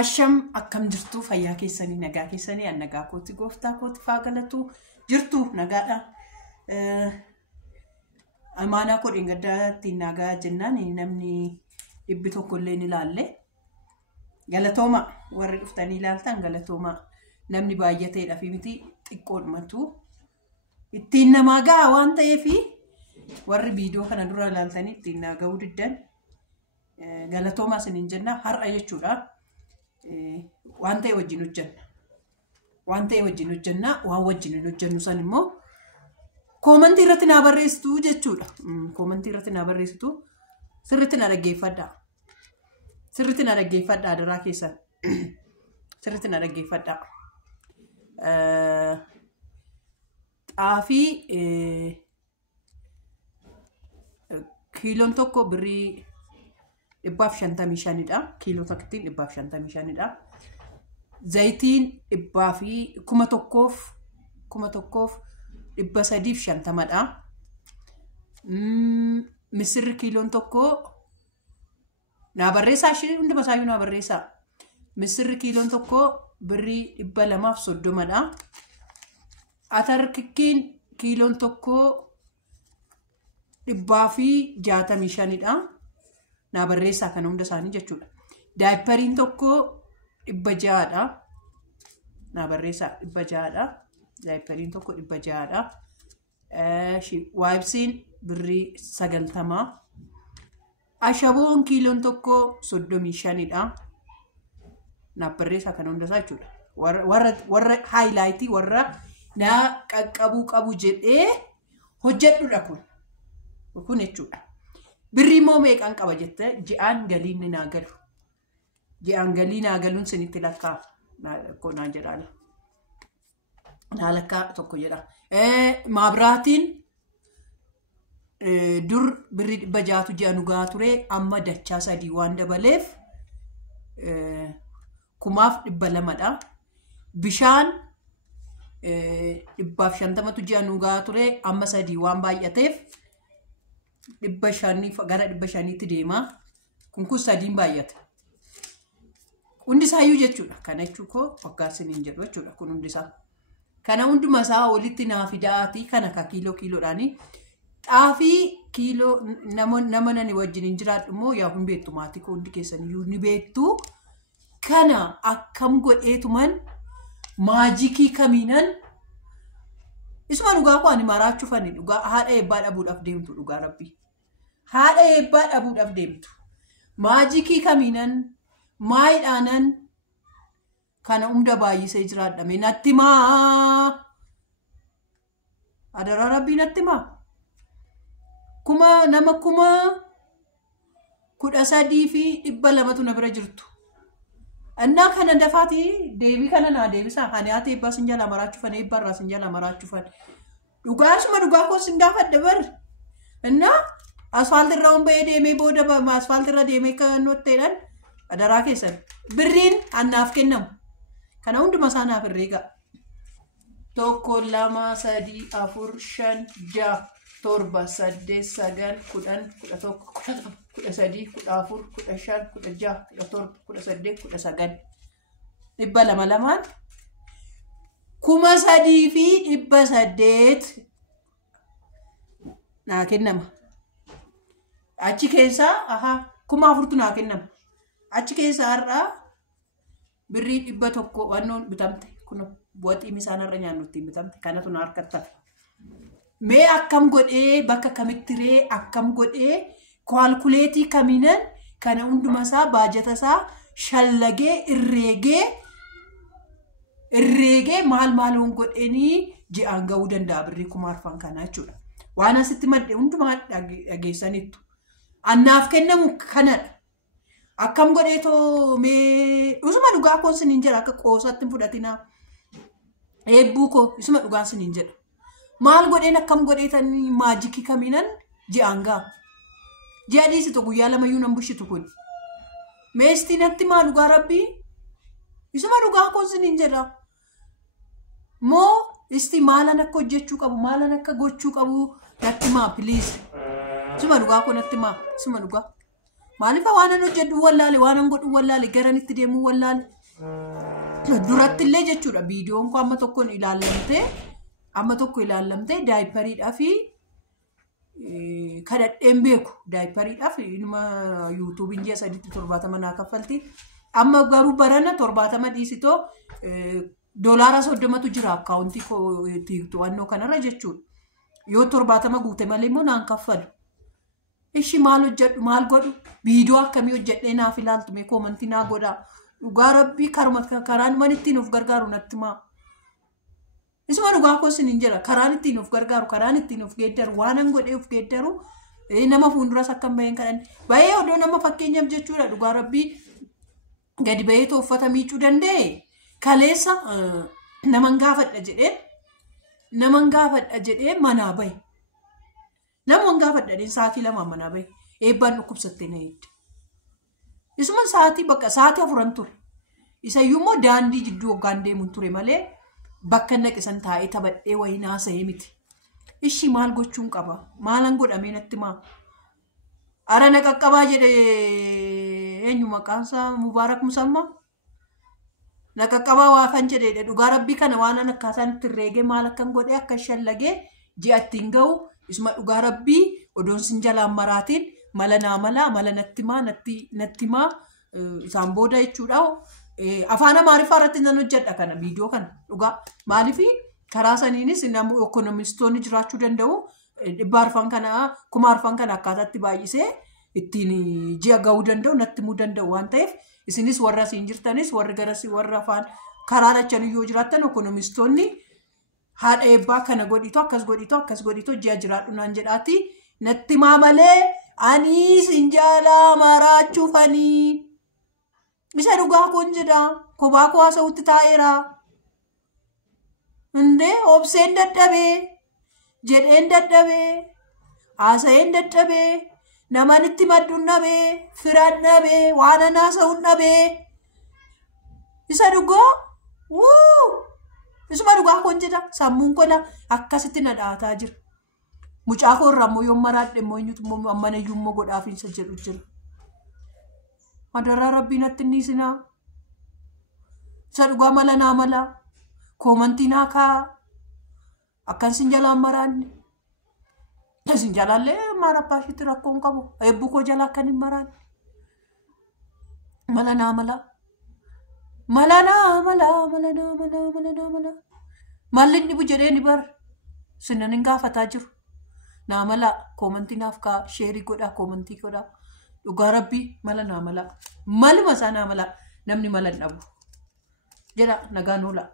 Asham akkam jirtu fayyaa keessanii nagaa keessanii an nagaa kooti gooftaa kooti faagalatu jirtu nagaadha. Amaanaa koodhin gaddaatti nagaa jennaan namni dhibbi tokko illee ni ilaalle. Galatooma warri dhuftanii ilaaltan galatooma namni baay'ateedha fi miti xiqqoodhumatu ittiin namaa ga'a waan ta'eef warri viidiyoo kana dura ilaaltanii ittiin nagahuu diddan galatooma isiniin jenna har'a jechuudha. Waan ta'e wajjin hojjenna. Waan ta'e wajjin hojjenna. Waan wajjin hojjennu san immoo koomentii irratti naa barreessitu jechuudha. Koomentii irratti naa barreessitu sirriitti na dhaggeeffadhaa. Sirriitti na dhaggeeffadhaa daraa keessan. Sirriitti na dhaggeeffadhaa. Xaafii kiiloon tokko birrii 155 kiiloo takkitiin 155 zayitiin 1,350 misirri kiiloon tokko naa barreessaa ishee hunduma isaayyuu naa barreessaa misirri kiiloon tokko birrii 230 atarkikkiin kiiloon tokko 165 naa barreessaa kana hunda isaanii jechuudha. Daayipariin tokko 600dha. Naa barreessaa 600dha. Daayipariin tokko 600dha. Waayipsiin birrii 90. Ashaboon kiiloon tokko 35dha. Naa barreessaa kana hunda isaa jechuudha. Warra haayilaaytii warra naa qaqqabuu jedhee hojjedhudha kun jechuudha. Birrii moo meeqan qaba jette ji'aan galiin naa galu. Ji'aan galii naa galuun sinitti lakkaa naa jedhaala. Naa lakkaa tokko jedha. Maabraatiin dur birrii 600 ji'a nugaa ture amma dachaa 3 waan dabaleef 1,200dha. Bishaan 150 ji'a nugaa ture amma 3 waan baay'ateef 500 gara 500tti deema. Kun 3 baay'ata. Hundi isaayyuu jechuudha. Kana jechuun koo fakkaatsin hin jedhu jechuudha. Kun hundi isaa. Kana hunduma isaa walitti naa fidaati kana ka kiiloodhaani. Xaafii kiiloo nama nani wajjin hin jiraadhu immoo yaa kun beektu maatii koo hundi keessaniyyuu ni beektu. Kana akkam godheetuman maajikii kamiinan isuma dhugaa koo ani maraachuu fani dhugaa haadha eebbaa dhabuudhaaf deemtu dhugaa rabbii. Haadha eebbaa dhabuudhaaf deemtu. Maajikii kamiinan maayidhaanan kana hunda baay'isee jiraadhame natti maa. Adaraa rabbii natti maa. Nama 13,200 na bira jirtu. Annaa kana dafaati deebii kana naa deebisaa. Ani haati eebbaa sin jala maraachuu fan eebbaa irraa sin jala maraachuu fan. Dhugaasuma dhugaa koo sin gaafadha bar. Innaa asfaaltirra hunba'ee deemee booda asfaaltirra deemee kan notteedhaan adaraa keessan. Birriin annaaf kennamu. Kana hunduma isaa naaf herreega. 1, 2, 3, 4, 5, 6, 7, 8, 9, 10, 11, 13, 14, 15, 16, 17, 18, 19. 3,800 naa kennama. Achi keessaa 4,000 naa kennama. Achi keessaa har'aa birrii 100 wannoon bitamte kun bu'aatii misaanarra nyaannutti bitamte kanatu na harkatti. Mee akkam godhee bakka kamittiree akkam godhee kaalkuleetii kamiinan kana hunduma isaa baajata isaa shallagee irreegee maaloon godheenii ji'aan ga'uu danda'a birrii 4,000 kana jechuudha. Waan asitti madde hundumaa dhageessanittu. Annaaf kennamu kanadha. Akkam godhee too mee isuma dhugaa koo siniin jedha akka qoosatti hin fudhatinaa. Eebbuu koo isuma dhugaa siniin jedha. Maal godheen akkam godheetanii maajikii kamiinan ji'aan ga'a. Ji'a dhiisitu guyyaa 2 nan bushitu kun. Meestii natti maa dhugaa rabbii? Isuma dhugaa koo siniin jedha. Moo isti maalan akka hojjechuu qabu maalan akka gochuu qabu natti maa please. Isuma dhugaa koo natti maa isuma dhugaa. maaliif waan an hojjedhu wallaale waan an godhu wallaale garan itti deemu wallaale duratti illee jechuudha viidiyoon ko amma tokko ilaallamte daayipariidhaa fi kadhadheen beeku daayipariidhaa fi inuma yuutuubiin ji'a 370 naa kaffalti amma garuu barana 70 dhiisitoo doolaara 30tu jira akkaawuntii ko to'annoo kanarra jechuudha yoo 70 guute malee immoo naan kaffalu ishi maal hojjedhu maal godhu viidiyoo akkamii hojjedhee naaf ilaaltu mee koomantii naa godhaa dhugaa rabbii karaan man ittiin of gargaaru natti maa isuma dhugaa kosin hin jira karaan ittiin of gargaaru karaan ittiin of geeddaru waanan godhee of geeddaru nama fuulduras akkam baheen kadhan bahee odoo nama fakkeenyaaf jechuudha dhugaa rabbii gadi bahee uffata miicuu danda'e kaleessa naman gaafadha jedhee manaa bahe naman gaafadha sa'aatii 2 manaa bahe eebbaan dhukkubsattee na hedde isuma sa'aatii bakka sa'aatii 4 ture isayyuu immoo daandii jidduu hoggaan deemuun ture malee bakka naqisan taa'ee taphadhee wayii naasa'ee miti ishi maal gochuun qaba maalan godhamee natti maa ara na qaqqabaa jedhe eenyu maqaansaa Mubaarak Musammaa na qaqqabaa waafan jedhe dhugaa rabbii kana waan an akkaataan itti reegee maal akkan godhee akka shallagee ji'a ittiin ga'u isuma dhugaa rabbii odoon sin jalaan maraatiin mala natti maa isaan booda jechuudha afaan Amaariffaa irratti nan hojjedha kana viidiyoo kana dhugaa maaliif karaa saniinis namu ekonomistoonni jiraachuu danda'u 100 kana 1000 kana akkaataatti baay'isee ittiin ji'a ga'uu danda'u natti muu danda'u waan ta'eef isinis warra siin jirtanis warri garasi warra afaan karaa lachan yoo jiraattan ekonomistoonni haadha eebbaa kana godhito akkas godhito ji'a jiraadhu naan jedhaati natti maamalee ani sin jaalaa maraachuufanii isa dhugaa kun jedha kophaa koo haasa'utti taa'eera indee obseen dadhabee jedheen dadhabee haasa'een dadhabee naman itti madduun dhabee firaan dhabee waan haasa'uun dhabee isa dhugaa isuma dhugaa kun jedha sammuun kola akkasitti na dhaataa jira mucaa koo irraa immoo yoo maraadhe immoo eenyutu ammanayyuu immoo godhaafiinsa jedhu jira madaraa rabbiin atti inni isinaa isa dhugaa mala naa mala koomantii naa kaa akkan sin jalaan maraanne isin jalaallee maal abbaashitti rakkoon qabu eebbuu koo jalaa akkan hin maraanne mala naa mala malli inni bujedhee ni bar sinan hin gaafataa jiru naa mala koomantii naaf kaa sheerii godhaa koomantii godhaa dhugaa rabbii mala naa mala maluma isaa naa mala namni mala hin dhabu jedha nagaan oola.